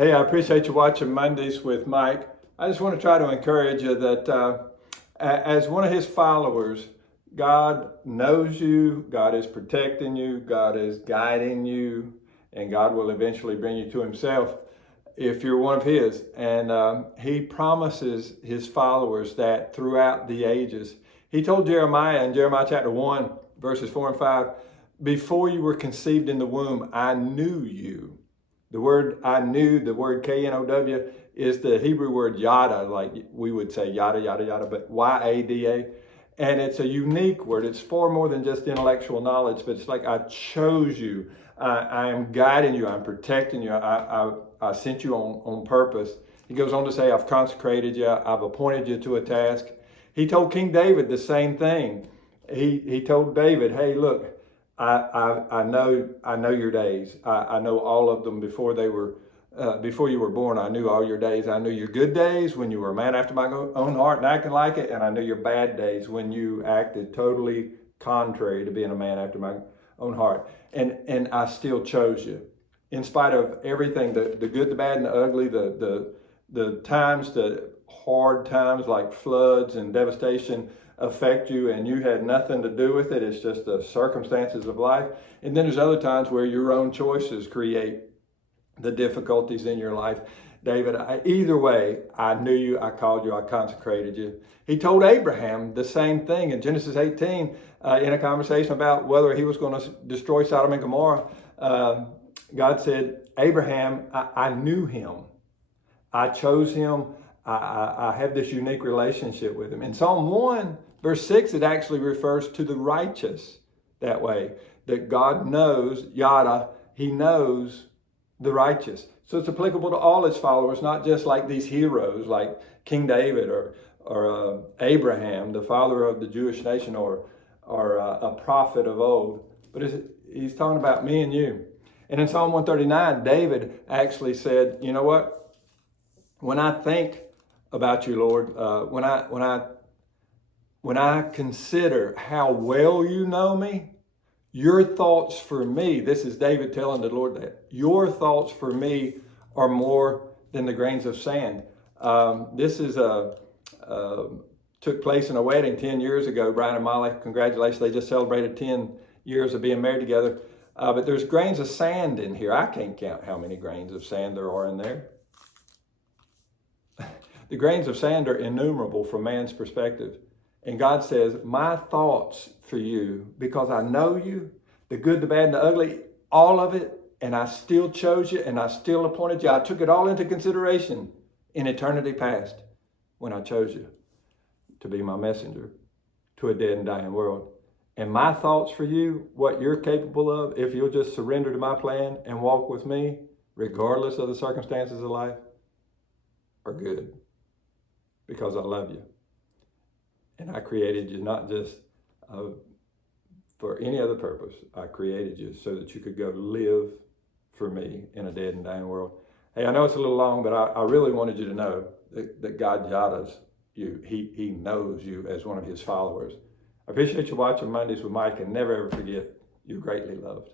Hey, I appreciate you watching Mondays with Mike. I just want to try to encourage you that as one of his followers, God knows you, God is protecting you, God is guiding you, and God will eventually bring you to himself if you're one of his. And he promises his followers that throughout the ages. He told Jeremiah in Jeremiah chapter 1, verses 4 and 5, before you were conceived in the womb, I knew you. The word I knew, the word K-N-O-W, is the Hebrew word yada, like we would say yada, yada, yada, but Y-A-D-A. And it's a unique word. It's far more than just intellectual knowledge, but it's like I chose you. I am guiding you. I'm protecting you. I sent you on purpose. He goes on to say, I've consecrated you. I've appointed you to a task. He told King David the same thing. He told David, hey, look, I know your days. I know all of them before you were born. I knew all your days. I knew your good days when you were a man after my own heart and acting like it, and I knew your bad days when you acted totally contrary to being a man after my own heart. And I still chose you, in spite of everything, the good, the bad, and the ugly, the times, the hard times like floods and devastation affect you and you had nothing to do with it. It's just the circumstances of life. And then there's other times where your own choices create the difficulties in your life. David, either way, I knew you, I called you, I consecrated you. He told Abraham the same thing in Genesis 18 in a conversation about whether he was going to destroy Sodom and Gomorrah. God said, Abraham, I knew him. I chose him. I have this unique relationship with him. In Psalm 1, verse 6, it actually refers to the righteous that way, that God knows, yada, he knows the righteous. So it's applicable to all his followers, not just like these heroes like King David or Abraham, the father of the Jewish nation, or a prophet of old. But he's talking about me and you. And in Psalm 139, David actually said, you know what? When I think about you, Lord, when I consider how well you know me, your thoughts for me, this is David telling the Lord that, your thoughts for me are more than the grains of sand. This is took place in a wedding 10 years ago. Brian and Molly, congratulations. They just celebrated 10 years of being married together. But there's grains of sand in here. I can't count how many grains of sand there are in there. The grains of sand are innumerable from man's perspective. And God says, my thoughts for you, because I know you, the good, the bad, and the ugly, all of it, and I still chose you, and I still appointed you. I took it all into consideration in eternity past when I chose you to be my messenger to a dead and dying world. And my thoughts for you, what you're capable of, if you'll just surrender to my plan and walk with me, regardless of the circumstances of life, are good. Because I love you. And I created you not just for any other purpose. I created you so that you could go live for me in a dead and dying world. Hey, I know it's a little long, but I really wanted you to know that God yadas you. He knows you as one of his followers. I appreciate you watching Mondays with Mike, and never ever forget, you're greatly loved.